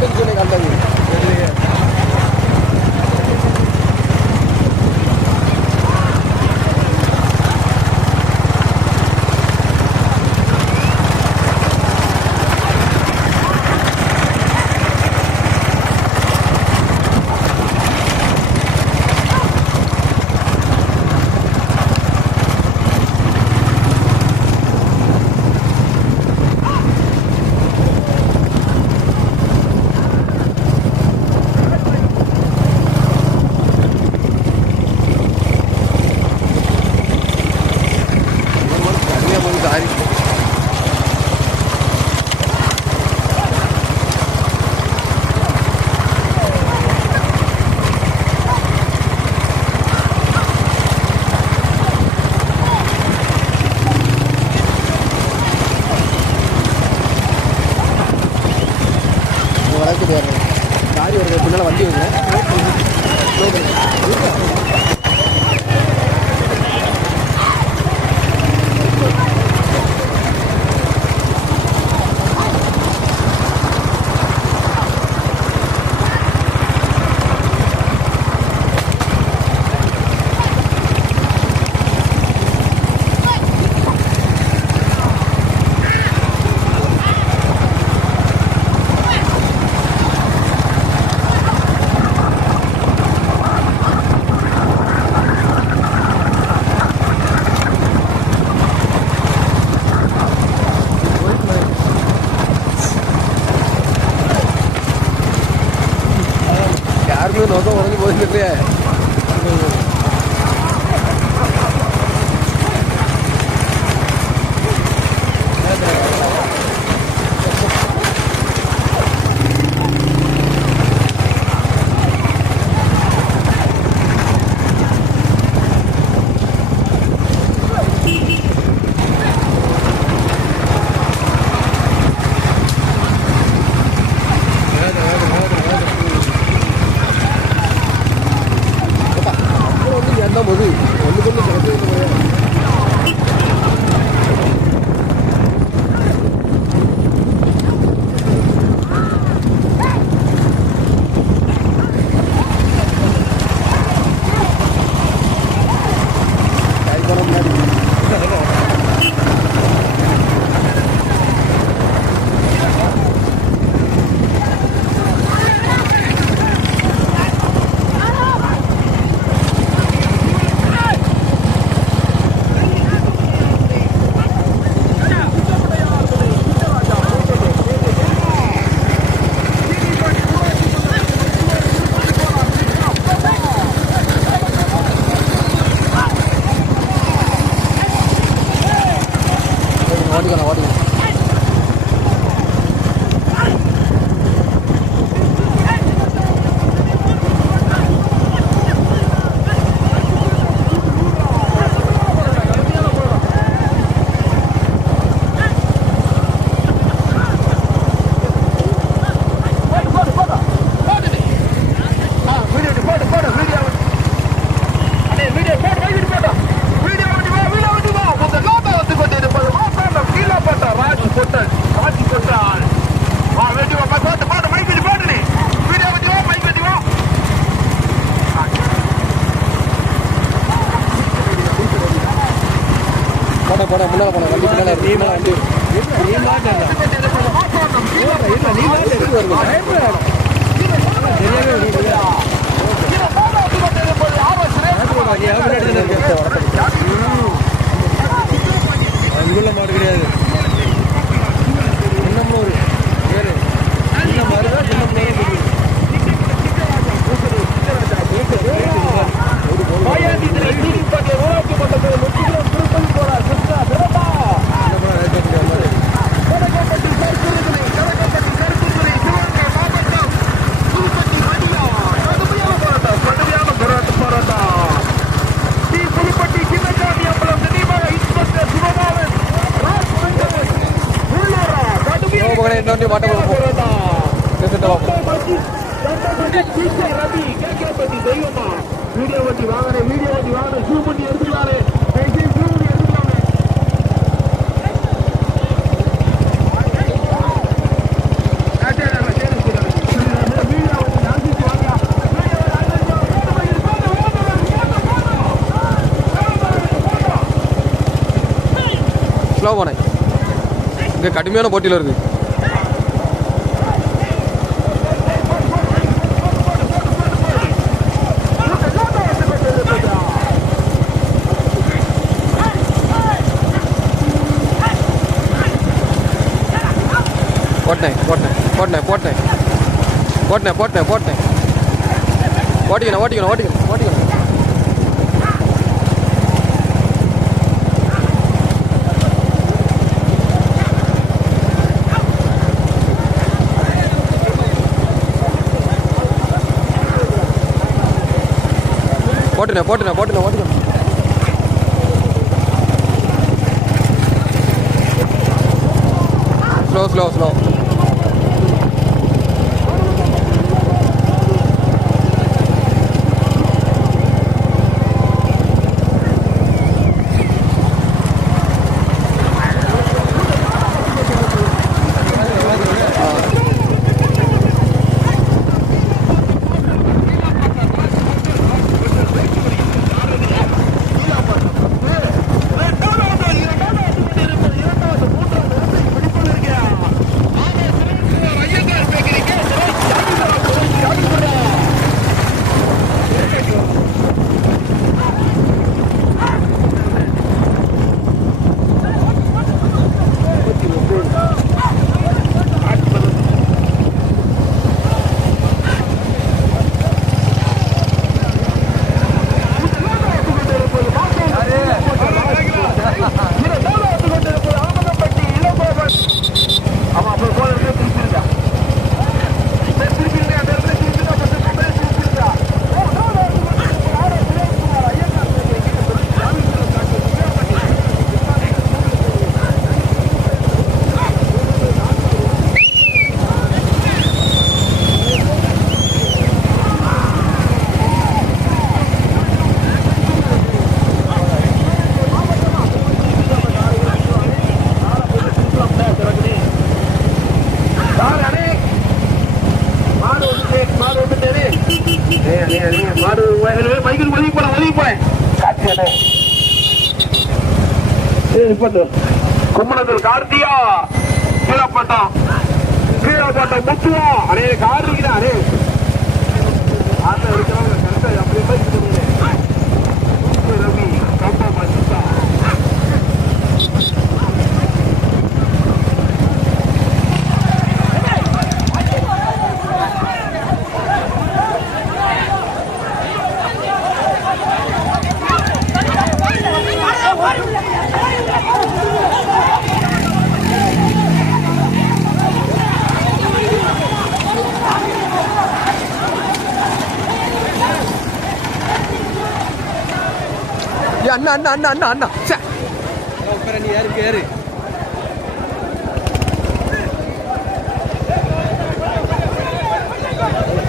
காட்டுன்னு சொல்லி கண்டது லாரி ஒரு பின்னால் வண்டி நோக்கம் உடஞ்சி போயிட்டு போது ஒன்றுக்குள்ள கிடைச்சது போன முன்னால போன வண்டி பின்னால வண்டி நீ மாட்டே அங்குள்ள மாடு கிடையாது சின்னம்னூர் வேறு சின்ன மாடுதான் வீடியோ வண்டி வாங்க ஜூம் பண்ணி எடுத்துக்கலாரு ஸ்லோ போனேன். இங்கே கடுமையான போட்டியில் இருக்குது. போட்டேன் ஓட்டிக்கணும். ஸ்லோ. கும்மனத்தில் கார்த்தியா கீழப்பட்டம் முத்துவோம் அடே கார்த்திகா அடே ரவி கம்பா அண்ணா நீ யாரு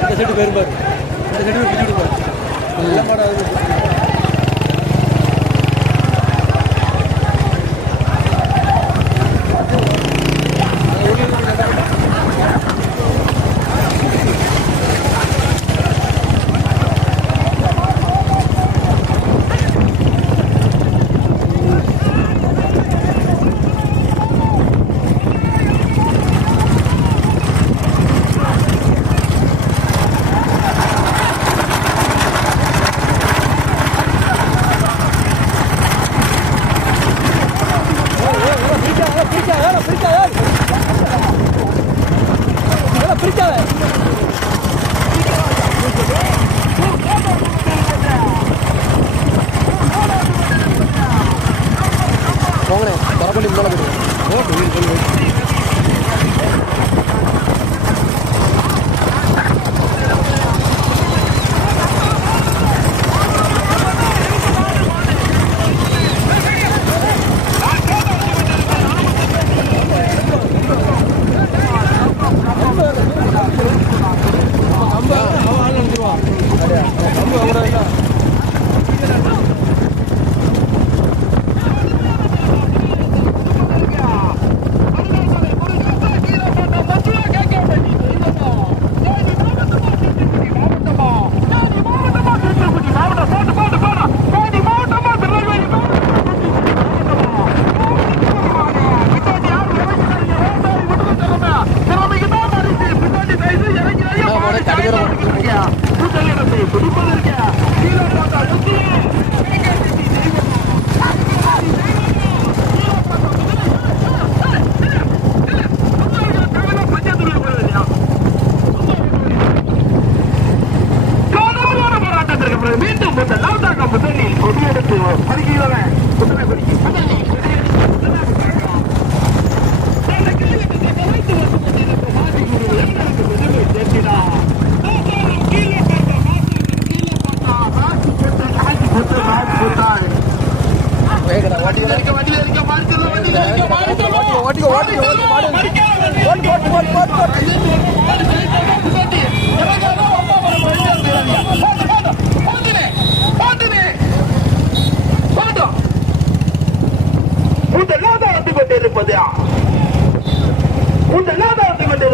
இந்த சைடு பேருப்பாரு இந்த சைடு பிடிச்சிடுப்பாரு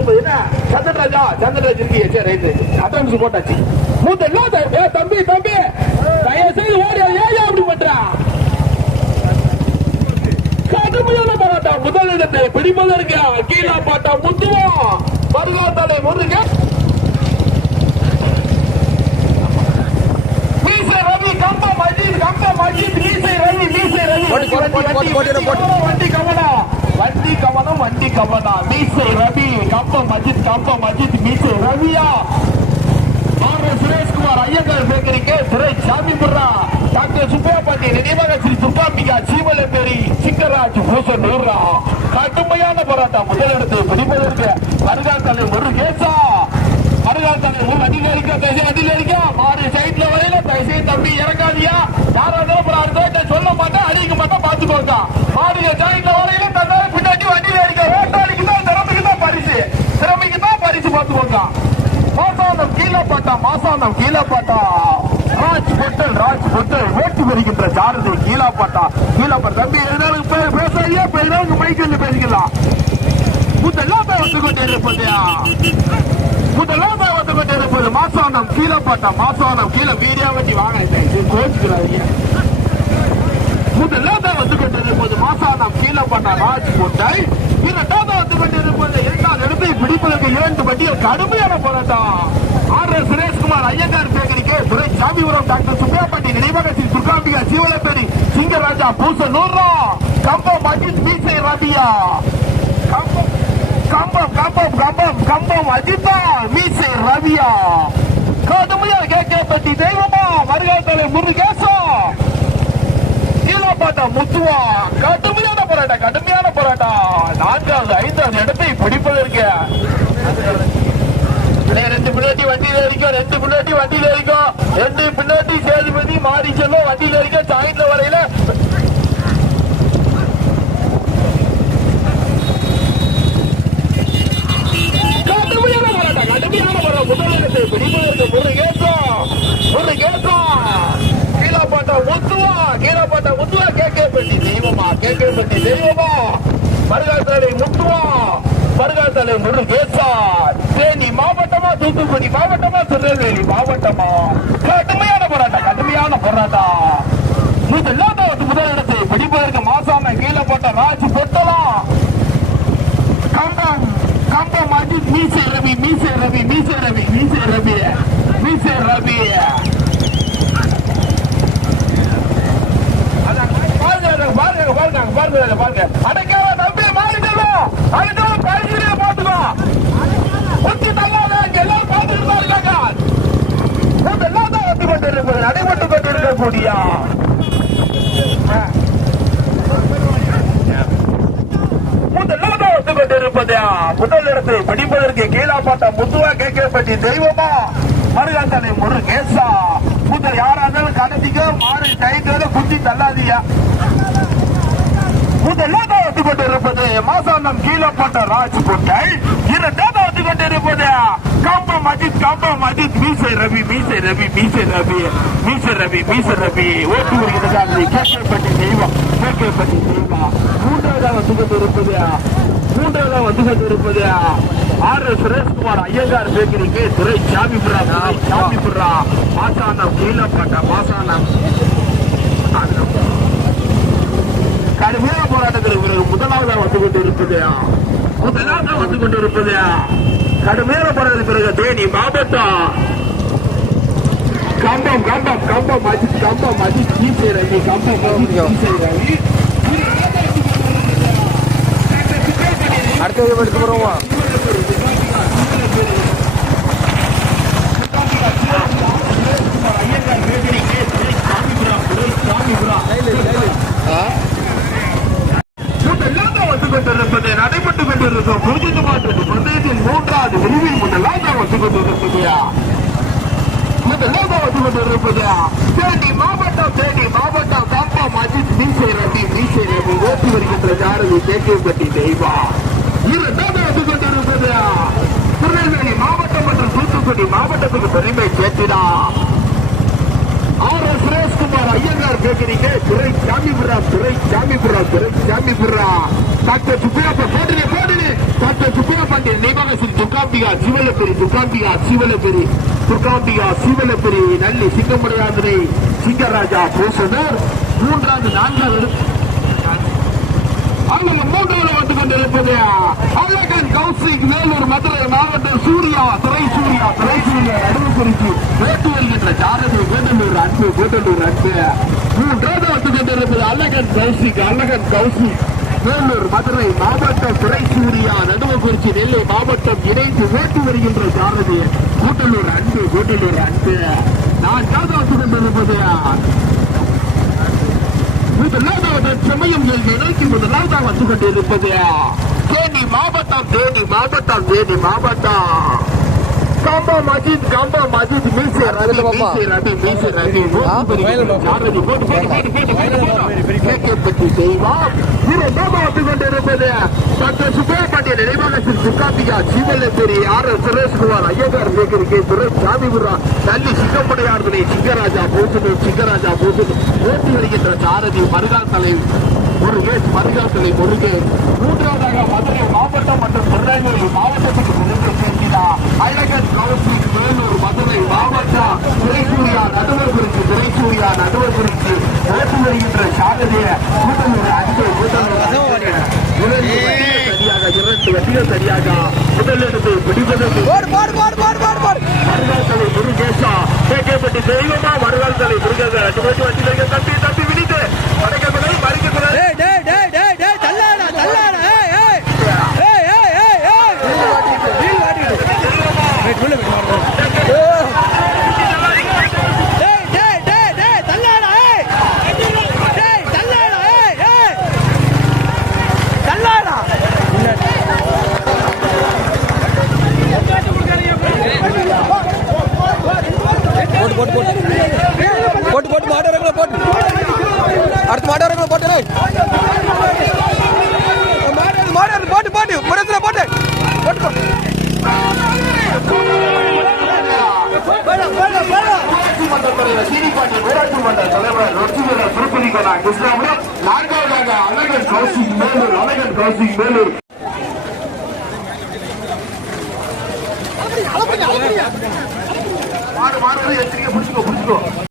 வரும்போது என்ன சந்திரராஜ் இருக்கீங்க சரி ரைட்டு அட்வான்ஸ் போட்டாச்சு மூத்த தம்பி தயவு செய்து ஓடி ஏன் அப்படி பண்றா கடுமையான போராட்டம் முதலிடத்தை பிடிப்பதற்கு கீழா பாட்டா முத்துவோம் வருகாத்தாலே முருங்க ரவி கம்பம் அஜித் மீசை ரவி வண்டி கவனம் மீசை ரவி கம்பம் அஜித் மீசை ரவியா சுரேஷ்குமார் ஐயங்கார் பேக்கரிக்கு துறை சாமிபுரா டாக்டர் சுப்பையா பாண்டி நினைவாக ஸ்ரீ துர்காம்பிகா சீவலப்பேரி சிங்கராஜ் பூசன் நூர்ரா கடுமையான போராட்டம் முதலிடத்தை பிடிப்பதற்கு வருகாத்தாலே முருகேசா அதிகாரிக்கா மாறு சைட்ல வரையில தயசை தம்பி இறங்காதியா யாரும் சொல்ல மாட்டேன் அடிக்க மாட்டேன் பாத்துக்கோங்க மாடு சைட்ல வரையில தந்தாலும் பின்னாடி வண்டியில அடிக்க ஓட்டாளிக்கு தான் திறமைக்கு தான் பரிசு பாத்துக்கோங்க மாசாந்தம் கீழப்பாட்டா ராஜ் பொட்டல் ஓட்டு வருகின்ற சாரதி கீழப்பாட்டா தம்பி பேசாதியா பேருக்கு மைக்கேல் பேசிக்கலாம் முதலாம் வந்து கொண்டிருப்பது மாசானம் கீழே வீடியோ வண்டி வாங்க கோச்சுக்கிறாங்க முதலாம் வந்து கொண்டிருப்பது மாசானம் கீழப்பட்ட ராஜ் பொட்டல் இரண்டாவது வந்து கொண்டிருப்பது இரண்டாவது இடத்தை பிடிப்பதற்கு 2 வண்டிகள் கடுமையான போராட்டம் ஆர்.எஸ். சுரேஷ்குமார் ஐயங்கார் பேக்கரிக்கு துறை சாமிபுரம் டாக்டர் சுப்பையா பாண்டி நினைவாக ஸ்ரீ துர்காம்பிகா சீவலப்பேரி சிங்கராஜா பூச நூர்ரா கம்பம் அஜித் மீசை ரவியா கம்பம் அஜித்தா மீசை ரவியா கடுமையா கேட்கப்பட்டி தெய்வமா வருகாத்தாலே முருகேசா கீழப்பாட்டா முத்துவா கடுமையான போராட்டம் 4வது 5வது இடத்தை பிடிப்பதற்கு 2 பின்னாடி வண்டியில இருக்கும் 2 பின்னாடி சேதுபதி மாறி செல்லும் வண்டியில இருக்க சாயந்தரம் வரையில கடுமையான போராட்டம் முதலிடத்தை பிடிப்பதற்கு முருகேசா கீழப்பாட்டா முத்துவா கேட்கப்பட்டி தெய்வமா வருகாத்தாலே முத்துவா வருகாத்தாலே முருகேசா தேனி மாவட்டமா தூத்துக்குடி மாவட்டமா திருநெல்வேலி மாவட்டமா கடுமையான போராட்டம் முதலிடத்தை பிடிப்பதற்கு மாசான கீழப்பட்ட ராஜ் பொட்டலாம் கம்பம் அஜித் மீசை ரவி பாருங்க அடைக்கால தம்பி மாறிடுவா அதுக்கு பரிசுல பாத்துக்கோ உச்சி தள்ளாத எல்லாரும் பாத்துட்டு இருக்காங்க இதெல்லாம் தான் வந்து கொண்டிருப்பது நடைபெற்று கொண்டிருக்கக்கூடிய முதலிடத்தை பிடிப்பதற்கு கீழாப்பாட்டா முத்துவா கேட்கப்பட்டி தெய்வமா மருகாத்தாலே முருகேசா முதல் யாராலும் கடைசிக்க மாறு டைட்டோட குச்சி தள்ளாதியா முதலாக வந்து கொண்டிருப்பது மாசானம் கீழப்பட்ட ராஜ் பொட்டல் இரண்டாவது வந்து கொண்டிருப்பது கம்பம் அஜித் மீசை ரவி ஓட்டு வருகிறது கேட்கப்பட்டி தெய்வம் மூன்றாவதாக வந்து கொண்டிருப்பது ஆர்.எஸ். சுரேஷ்குமார் ஐயங்கார் பேக்கரிக்கு துறை சாமிபுரா மாசானம் கீழப்பட்ட கடுமையான போராட்டத்தில் முதலாவதாக வந்து கொண்டிருப்பது கடுமையான போராட்டத்தில் பிறகு தேனி மாவட்டம் கம்பம் அஜித் மீசை ரவி அடுத்தது எடுத்து போறோமா நடைபெற்றுக் கொண்டிருக்கும் புரிந்து மாற்று பந்தயத்தின் 3வது விரிவில் முதலாக வந்து கொண்டிருப்பது தேனி மாவட்டம் கம்பம் அஜித் மீசை ரவி ஓட்டி வருகின்ற ஜாரதி கேட்கப்பட்டி தெய்வா இரண்டாவது வந்து கொண்டிருப்பது திருநெல்வேலி மாவட்டம் மற்றும் தூத்துக்குடி மாவட்டத்துக்கு பெருமை சேர்த்தினா ஆர்.எஸ். சுரேஷ்குமார் ஐயங்கார் பேக்கரிக்கு துறை சாமிபுரா டாக்டர் சுப்பையா பாண்டி நினைவாக ஸ்ரீ துர்காம்பிகா சிவலப்பெரி நல்லி சிங்கமுடையாந்திரை சிங்கராஜா பூசனர் மூன்றாவது நான்காவது மூன்றாவது வந்து கொண்டிருப்பது அழகன் கௌசிக் வேலூர் மதுரை மாவட்டம் சூர்யா துறை சூர்யா நடுவுக்குறிச்சி வேட்டு வருகின்ற சாரதி கூட்டலூர் அன்பு மூன்றாவது வந்து கொண்டிருப்பது அழகன் கௌசிக் வேலூர் மதுரை மாவட்டம் துறை சூர்யா நடுவுக்குறிச்சி நெல்லை மாவட்டம் இணைந்து வேட்டு வருகின்ற சாரதி கூட்டலூர் அன்பு நான்காவது வந்து கொண்டிருப்பது முதலாவது சமயம் நோக்கி முதலாவதாக வந்து கொண்டிருப்பது தேனி மாவட்டம் காம்பா மஜித் மீசே ரவி செய்வார் வந்து கொண்டிருப்பது டாக்டர் சுப்பையா பாண்டிய நினைவாகத்தில் துர்காம்பிகா சிவலப்பெரி சுரேஷ்குமார் ஐயங்கார் பேக்கரிக்கு துறை சாமிபுரா நல்லி சிங்கப்படையார்களை சிங்கராஜா பூசனூர் ஓட்டி வருகின்ற சாரதி மருகால் தலை முருகேஷ் மூன்றாவதாக மதுரை மாவட்டம் மற்றும் திருநெல்வேலி மாவட்டத்துக்கு விருது சேர்க்கிறார் அழகன் கௌசிக் வேலூர் மதுரை மாவட்டம் திரைசூரியா நடுவர்குறிச்சி ஓட்டி வருகின்ற சாரதிய கூட்டலூர் சரியாக முதலிடத்தை பிடிப்பதற்கு மருகால் தலை முருகேஷா கேட்கப்பட்டு தெய்வமா மருகால் தலை முருகேச தப்பி விழித்து வடக்கக்குறை மறிக்கக்குறை போட்டு மாட்டவர்களை போட்டு அடுத்து மாட்டவர்களை போட்டு போட்டு முரத்துல போட்டு நான்காவதாக அழகன் கௌசிக் வேலூர் மாடு எச்சரிக்கை பிடிச்சுக்கோ